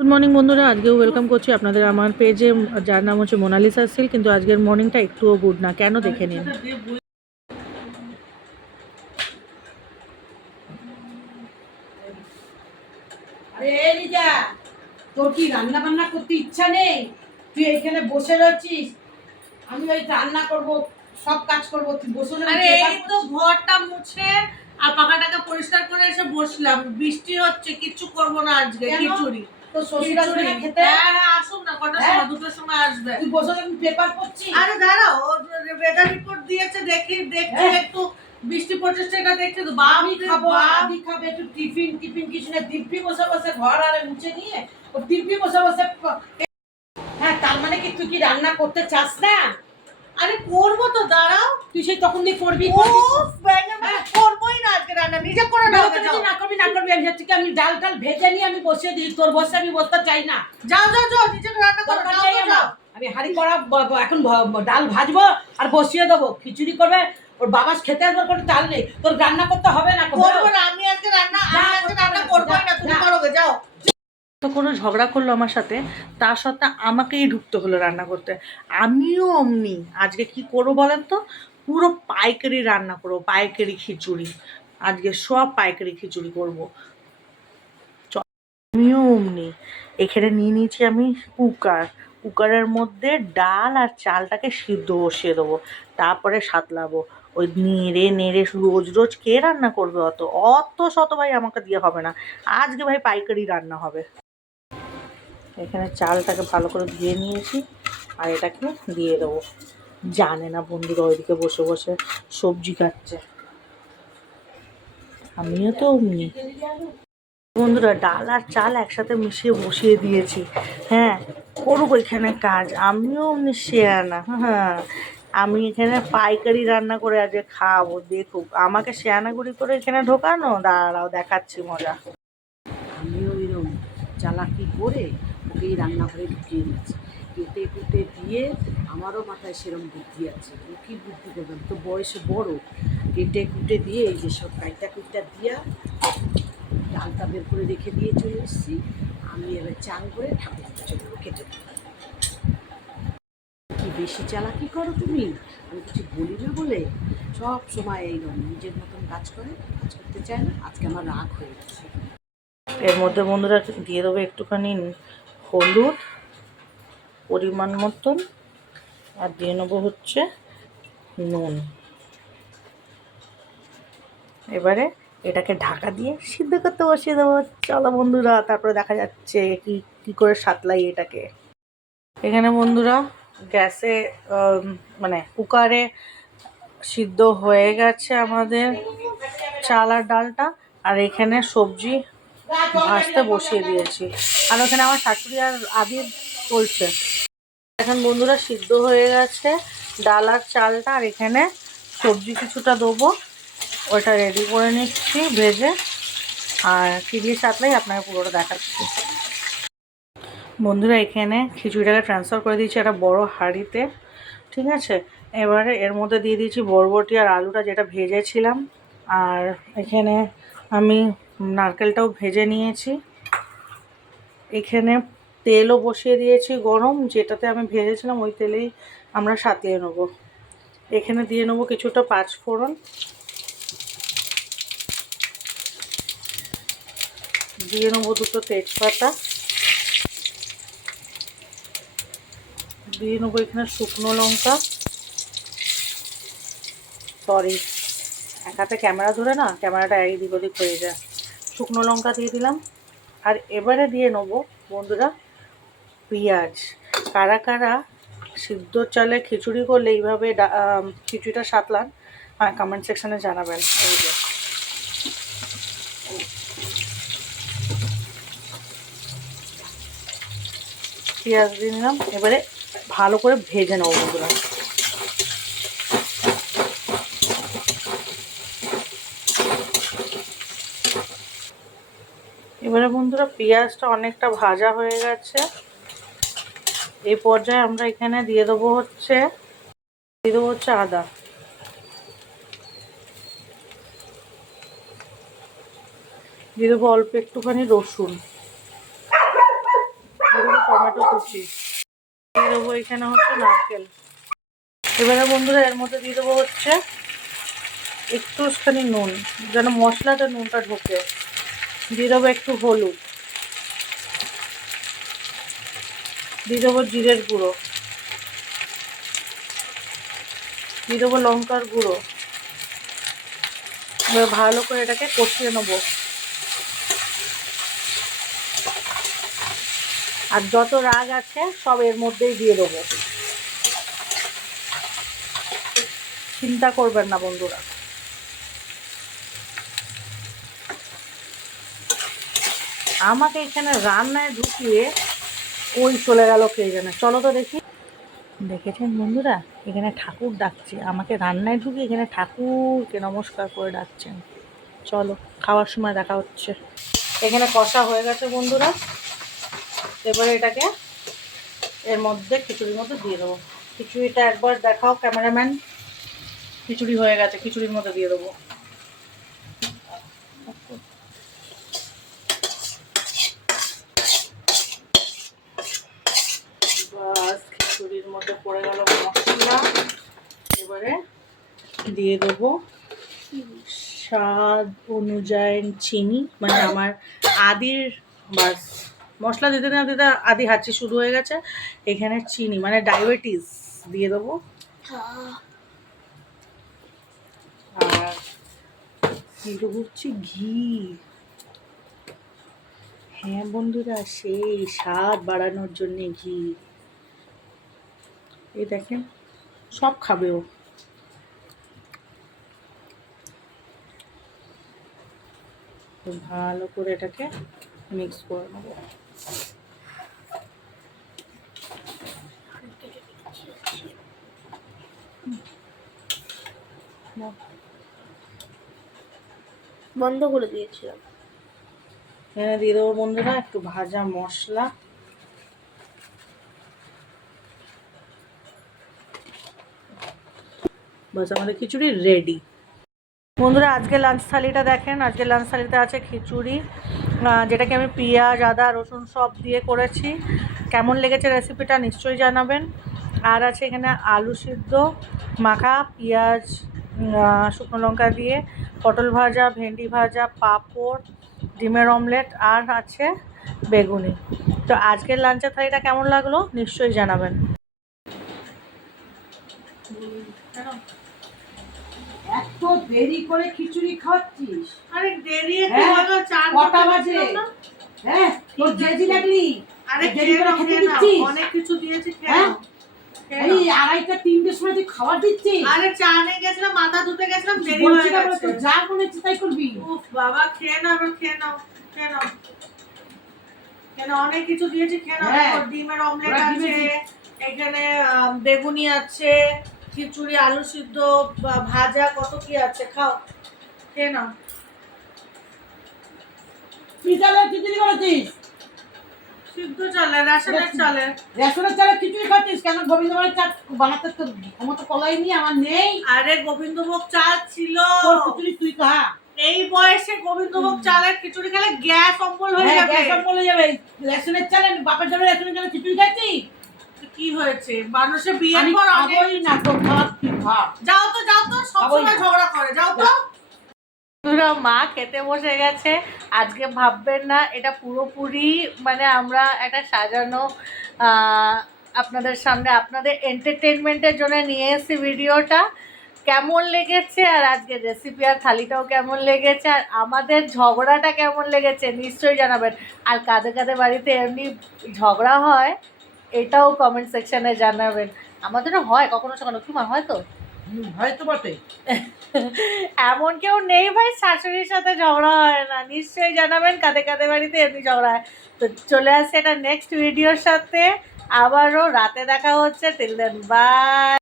Good morning বন্ধুরা, আজকেও welcome করছি আপনাদের আমার পেজে, যার নাম হচ্ছে মোনালিসা সিল। কিন্তু আজকের মর্নিংটা একটুও গুড না। কেন দেখে নিন। তোর কি রান্না বান্না করতে ইচ্ছা নেই? তুই এখানে বসে রয়েছিস, আমি ওই রান্না করব, সব কাজ করব, তুই বসে রয়েছিস। আরে এই তো ঘরটা মুছে আর পাখাটাকে পরিষ্কার করে এসে বসলাম। বৃষ্টি হচ্ছে, কিচ্ছু করব না আজকে। খিচুড়ি তো শ্বশুর আসবে না খেতে? হ্যাঁ, আসুন না, কটার সময়? দুটোর সময় আসবে। তুই বসে যখন পেপার পড়ছিস। আরে দাঁড়াও, ও ওয়েদার রিপোর্ট দিয়েছে, দেখছি একটু বৃষ্টি পড়ছে, সেটা দেখছি তো। আমি খাবো, আমি খাবে একটু টিফিন টিফিন কিছু না, দিব্যি বসে বসে ঘর আর মুছে নিয়ে ও দিব্যি বসে বসে হ্যাঁ, তার মানে কি তুই কি রান্না করতে চাস না? আরে করবো তো, দাঁড়াও। তুই সেই তখন দিয়ে করবি। করবোই না আজকে রান্না, নিজে করে নাও। না করবি না করবি, আমি হচ্ছে কি, আমি ডাল টাল ভেজে নিয়ে আমি বসিয়ে দিই, তোর বসে আমি বসতে চাই না। যাও যাও যাও, নিজে রান্না করো। দরকার নেই আমার। আমি হাঁড়ি করা এখন ডাল ভাজবো আর বসিয়ে দেবো, খিচুড়ি করবে। ওর বাবা খেতে আসবার কোনো চাল নেই, তোর রান্না করতে হবে না। করবো না আমি আজকে রান্না, করবোই না, তুমি করো, যাও। তো কোনো ঝগড়া করলো আমার সাথে, তার সত্ত্বে আমাকেই ঢুকতে হলো রান্না করতে। আমিও অমনি আজকে কি করবো বলেন তো, পুরো পাইকারি রান্না করবো, পাইকারি খিচুড়ি। আজকে সব পাইকারি খিচুড়ি করবো। আমিও অমনি এখানে নিয়ে নিয়েছি আমি কুকারের মধ্যে ডাল আর চালটাকে সিদ্ধ বসিয়ে দেবো, তারপরে সাতলাবো। ওই নেড়ে নেড়ে রোজ রোজ কে রান্না করবে? অত অত শত ভাই আমাকে দিয়ে হবে না। আজকে ভাই পাইকারি রান্না হবে। এখানে চালটাকে ভালো করে ধুয়ে নিয়েছি আর এটাকে দিয়ে দেবো। জানে না বন্ধুরা ওইদিকে বসে বসে সবজি কাটছে, আমিও তো অমনি। বন্ধুরা ডাল আর চাল একসাথে মিশিয়ে বসিয়ে দিয়েছি। হ্যাঁ, করবো এখানে কাজ, আমিও অমনি শেয়ানা। হ্যাঁ, আমি এখানে পাইকারি রান্না করে আজকে খাওয়াবো, দেখুক আমাকে শেয়ানাগুড়ি করে এখানে ঢোকানো। দাঁড়াও, দেখাচ্ছি মজা। আমিও এরকম চালাকি করে ওকে এই রান্নাঘরে ঢুকিয়ে দিচ্ছি, কেটে কুটে দিয়ে। আমারও মাথায় সেরকম বুদ্ধি আছে, ও কী বুদ্ধি করবে, তো বয়সে বড়। কেটে কুটে দিয়ে এই যে সব কাইটা কুইটা দিয়া ডালটা বের করে রেখে দিয়ে চলে এসেছি। আমি এবার চান করে ঠাকুর চলে কেটে কি বেশি চালাকি করো তুমি, আমি কিছু বলি না বলে সব সময় এইরকম নিজের মতন কাজ করে, কাজ করতে চায় না। আজকে আমার রাগ হয়ে গেছে। এর মধ্যে বন্ধুরা দিয়ে দেবো একটুখানি হলুদ পরিমাণ মতন, আর দিয়ে নেবো হচ্ছে নুন। এবারে এটাকে ঢাকা দিয়ে সিদ্ধ করতে বসিয়ে দেবো। চলো বন্ধুরা, তারপরে দেখা যাচ্ছে কি করে সাতলাই এটাকে। এখানে বন্ধুরা গ্যাসে মানে কুকারে সিদ্ধ হয়ে গেছে আমাদের চাল আর ডালটা, আর এখানে সবজি ভাজতে বসিয়ে দিয়েছি। আর ওখানে আমার শাশুড়ি আর আবির চলছে। এখন বন্ধুরা সিদ্ধ হয়ে গেছে ডাল আর চালটা, আর এখানে সবজি কিছুটা দেবো, ওটা রেডি করে নিচ্ছি ভেজে। আর কি দিয়ে সাতলাই আপনাকে পুরোটা দেখাচ্ছি। বন্ধুরা এখানে খিচুড়িটাকে ট্রান্সফার করে দিয়েছি একটা বড় হাঁড়িতে, ঠিক আছে। এবারে এর মধ্যে দিয়ে দিয়েছি বরবটি আর আলুটা যেটা ভেজেছিলাম, আর এখানে আমি নারকেলটাও ভেজে নিয়েছি। এখানে তেলও বসিয়ে দিয়েছি গরম, যেটাতে আমি ভেজেছিলাম ওই তেলেই আমরা সাঁতলিয়ে নেবো। এখানে দিয়ে নেবো কিছুটা পাঁচফোড়ন, দিয়ে নেবো দুটো তেজপাতা, দিয়ে নেবো এখানে শুকনো লঙ্কা। সরি, এক হাতে ক্যামেরা ধরে না, ক্যামেরাটা এদিক ওদিক হয়ে যায়। শুকনো লঙ্কা দিয়ে দিলাম। আর এবারে দিয়ে নেবো বন্ধুরা পেঁয়াজ। কারা কারা সিদ্ধ চালে খিচুড়ি করলে এইভাবে খিচুড়িটা সাতলান, কমেন্ট সেকশানে জানাবেন। এই যে পেঁয়াজ দিয়ে নিলাম, এবারে ভালো করে ভেজে নেবো বন্ধুরা। এবারে বন্ধুরা পেঁয়াজটা অনেকটা ভাজা হয়ে গেছে। এই পর্যায়ে আমরা এখানে দিয়ে দেবো হচ্ছে আদা। দিয়ে দেবো অল্প একটুখানি রসুন। টমেটো কুচি দিয়ে দেবো, এখানে হচ্ছে নারকেল। এবারে বন্ধুরা এর মধ্যে দিয়ে দেবো হচ্ছে একটুখানি নুন, যেন মশলাটা নুনটা ঢোকে। দিয়ে দেবো একটু হলুদ, দিয়ে দেবো জিরের গুঁড়ো, দিয়ে দেবো লঙ্কার গুঁড়ো। এবার ভালো করে এটাকে কষিয়ে নেবো। আর যত রাগ আছে সব এর মধ্যেই দিয়ে দেবো, চিন্তা করবেন না বন্ধুরা। আমাকে এখানে রান্নায় ঢুকিয়ে ওই চলে গেল কে জানে। চলো তো দেখি। দেখেছেন বন্ধুরা, এখানে ঠাকুর ডাকছে, আমাকে রান্নায় ঢুকিয়ে এখানে ঠাকুরকে নমস্কার করে ডাকছেন। চলো খাওয়ার সময় দেখা হচ্ছে। এখানে কষা হয়ে গেছে বন্ধুরা, এবারে এটাকে এর মধ্যে খিচুড়ির মধ্যে দিয়ে দেবো। খিচুড়িটা একবার দেখাও ক্যামেরাম্যান। খিচুড়ি হয়ে গেছে, খিচুড়ির মধ্যে দিয়ে দেবো। বাস, খিচুড়ির মধ্যে পড়ে গেল মশলা। এবারে দিয়ে দেবো স্বাদ অনুযায়ী চিনি, মানে আমার আদির, বাস মশলা দিতে না দিতে আদি হাঁচি শুরু হয়ে গেছে। এখানে চিনি মানে ডায়াবেটিস দিয়ে দেবো। আর দিয়ে দেবো হচ্ছে ঘি। হ্যাঁ বন্ধুরা, সেই স্বাদ বাড়ানোর জন্যে ঘি। এই দেখেন সব খাবে ও। ভালো করে এটাকে মিক্স করে নেবো। বন্ধ করে দিয়েছিলাম। এখানে দিয়ে দেবো বন্ধুরা একটু ভাজা মশলা। বাস আমাদের খিচুড়ি রেডি। বন্ধুরা আজকে লাঞ্চ থালিটা দেখেন। আজকে লাঞ্চ থালিতে আছে খিচুড়ি, যেটাকে আমি পেঁয়াজ আদা রসুন সব দিয়ে করেছি। কেমন লেগেছে রেসিপিটা নিশ্চয়ই জানাবেন। আর আছে এখানে আলু সিদ্ধ মাখা, পেঁয়াজ শুকনো লঙ্কা দিয়ে, পটল ভাজা, ভেন্ডি ভাজা, পাঁপড়, ডিমের অমলেট, আর আছে বেগুনি। তো আজকের লাঞ্চের থালিটা কেমন লাগলো নিশ্চয়ই জানাবেন। এত দেরি করে খিচুড়ি খাচ্ছিস? আরে দেরি হ্যাঁ? একটু হলো, চার কটা বাজে? হ্যাঁ, তোর জেজি লাগলি? আরে দেরি করে খেতে খেয়ে নাও, দিচ্ছিস? অনেক কিছু দিয়েছি খেয়ে হ্যাঁ? নাও, খেয়ে এই নাও। 2:30টা 3টের সময় তুই খাবার দিচ্ছিস? আরে চা নিয়ে গেছিলাম, মাথা ধুতে গেছিলাম, দেরি বলছি হয়ে না বলে গেছে। তোর যা মনে হচ্ছে তাই করবি। উফ বাবা, খেয়ে নাও এবার, খেয়ে নাও, খেয়ে নাও, খেয়ে নাও, অনেক কিছু দিয়েছি খেয়ে নাও। হ্যাঁ। দেখো ডিমের অমলেট ওরা আছে, দিয়েছি। এখানে বেগুনি আছে, খিচুড়ি, আলু সিদ্ধ, ভাজা, কত কি আছে, খাও, খেয়ে নাও। তুই চালের খিচুড়ি করেছিস? সিদ্ধ চালে, রেশনের চালে। রেশনের চালের খিচুড়ি খাচ্ছিস কেন? গোবিন্দবাড়ির চাল বানাতে তোর ক্ষমতা কলাই নি, আমার নেই। আরে গোবিন্দভোগ চাল ছিল। তোর খিচুড়ি তুই খা। এই বয়সে গোবিন্দভোগ চালের খিচুড়ি খেলে গ্যাস অম্বল হয়ে হ্যাঁ, যাবে। গ্যাস বলে যাবে। রেশনের চালে বাপের জন্য রেশনের চালে খিচুড়ি খাচ্ছিস? কি হয়েছে, মানুষের বিয়ের আমি পর খাবোই না, তোর খাবার তুই খা। যাও তো, যাও তো, খাবোই সবসময় না। ঝগড়া করে, যাও তো। বন্ধুরা মা খেতে বসে গেছে। আজকে ভাববেন না এটা পুরোপুরি মানে আমরা একটা সাজানো আপনাদের সামনে আপনাদের এন্টারটেনমেন্টের জন্য নিয়ে এসেছি ভিডিওটা। কেমন লেগেছে আর আজকের রেসিপি আর থালিটাও কেমন লেগেছে আর আমাদের ঝগড়াটা কেমন লেগেছে নিশ্চয়ই জানাবেন। আর কাদের কাদের বাড়িতে এমনি ঝগড়া হয় এটাও কমেন্ট সেকশানে জানাবেন। আমাদেরও হয় কখনো কখনো, কি মা হয় তো? হয়তো বটে। এমন কেউ নেই ভাই শাশুড়ির সাথে ঝগড়া হয় না, নিশ্চয়ই জানাবেন কাদের কাদের বাড়িতে এমনি ঝগড়া হয়। তো চলে আসছে এটা নেক্সট ভিডিওর সাথে, আবারও রাতে দেখা হচ্ছে। Till then by.